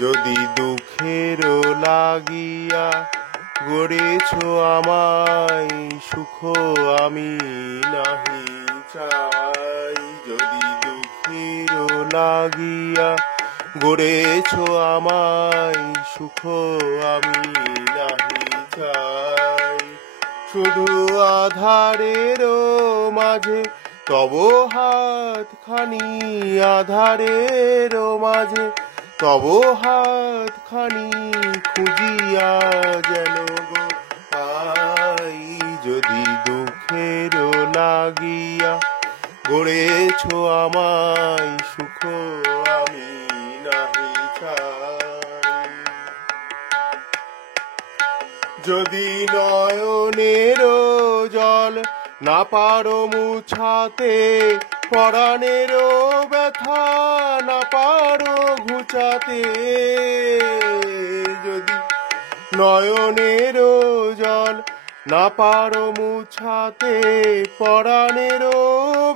যদি দুঃখের লাগিয়া গড়েছ আমায়, সুখ আমি নাহি চাই। যদি দুঃখের লাগিয়া গড়েছ আমায়, সুখ আমি নাহি চাই। শুধু আধারের মাঝে তব হাতখানি, আধারের মাঝে তব হাতখানি খুঁজিয়া যেন গো পাই। যদি দুঃখের লাগিয়া গড়েছ আমায়, সুখ আমি নাহি চাই। যদি নয়নের জল না পারো মুছাতে, পরাণের ব্যথা না পারো ঘুচাতে। যদি নয়নের জল না পারো মুছাতে, পরাণের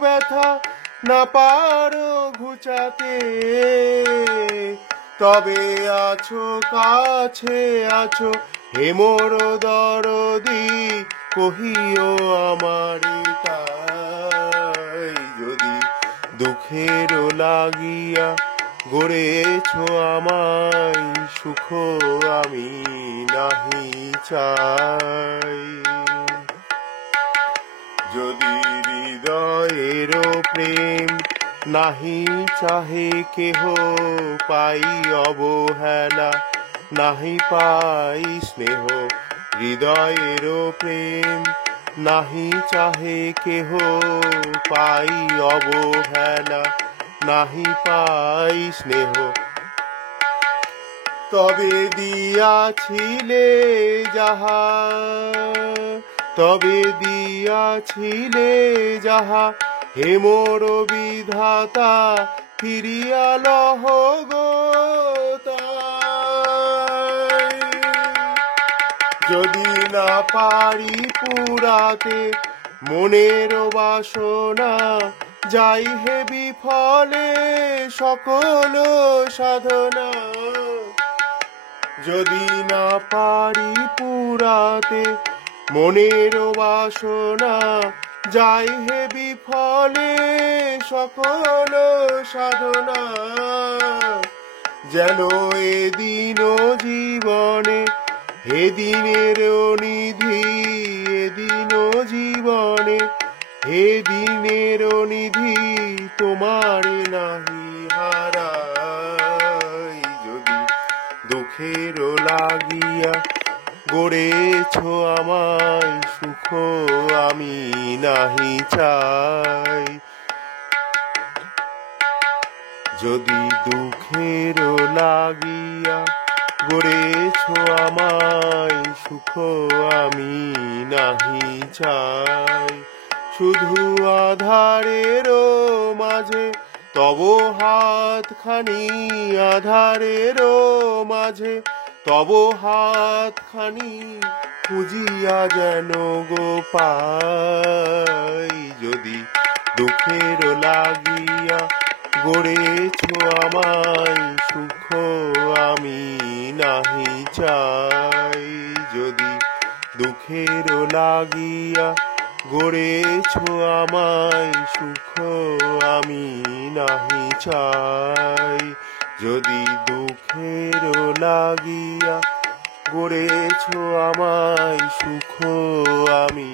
ব্যথা না পারো ঘুচাতে, তবে আছো কাছে আছো হে মোর দরদি, কহিও আমারে তাই। যদি দুঃখের লাগিয়া গড়েছ আমায়, সুখ আমি নাহি চাই। যদি হৃদয়ের প্রেম নাহি চাহে কেহ, পাই অবহেলা নাহি পাই স্নেহ। হৃদয়ের প্রেম নাহি চাহে কেহ, পাই অবহেলা নাহি পাই স্নেহ। তবে দিয়াছিলে যাহা, তবে দিয়াছিলে যাহা, হে মোর বিধাতা ফিরিয়া লহ গো তাই। যদি না পারি পুরাতে মনের বাসনা, যাই হে বিফলে সকল সাধনা। যদি না পারি পুরাতে মনের বাসনা, যাই হে বিফলে সকল সাধনা। যেন এদিন জীবনে হে দিনের নিধি, এদিন জীবনে হে দিনের নিধি, তোমার নাহি হারাই। যদি দুঃখের লাগিয়া গড়েছ আমায়, সুখ আমি নাহি চাই। যদি দুঃখের লাগিয়া গড়েছ আমায়, সুখ আমি নাহি চাই। শুধু আধারের মাঝে তব হাতখানি, আধারের মাঝে তব হাতখানি খুঁজিয়া যেন গো পাই। যদি দুঃখের লাগিয়া গড়েছ আমায়, সুখ আমি নাহি চাই। যদি দুঃখের লাগিয়া গড়েছ আমায়, সুখ আমি নাহি চাই। যদি দুঃখের লাগিয়া গড়েছ আমায়, সুখ আমি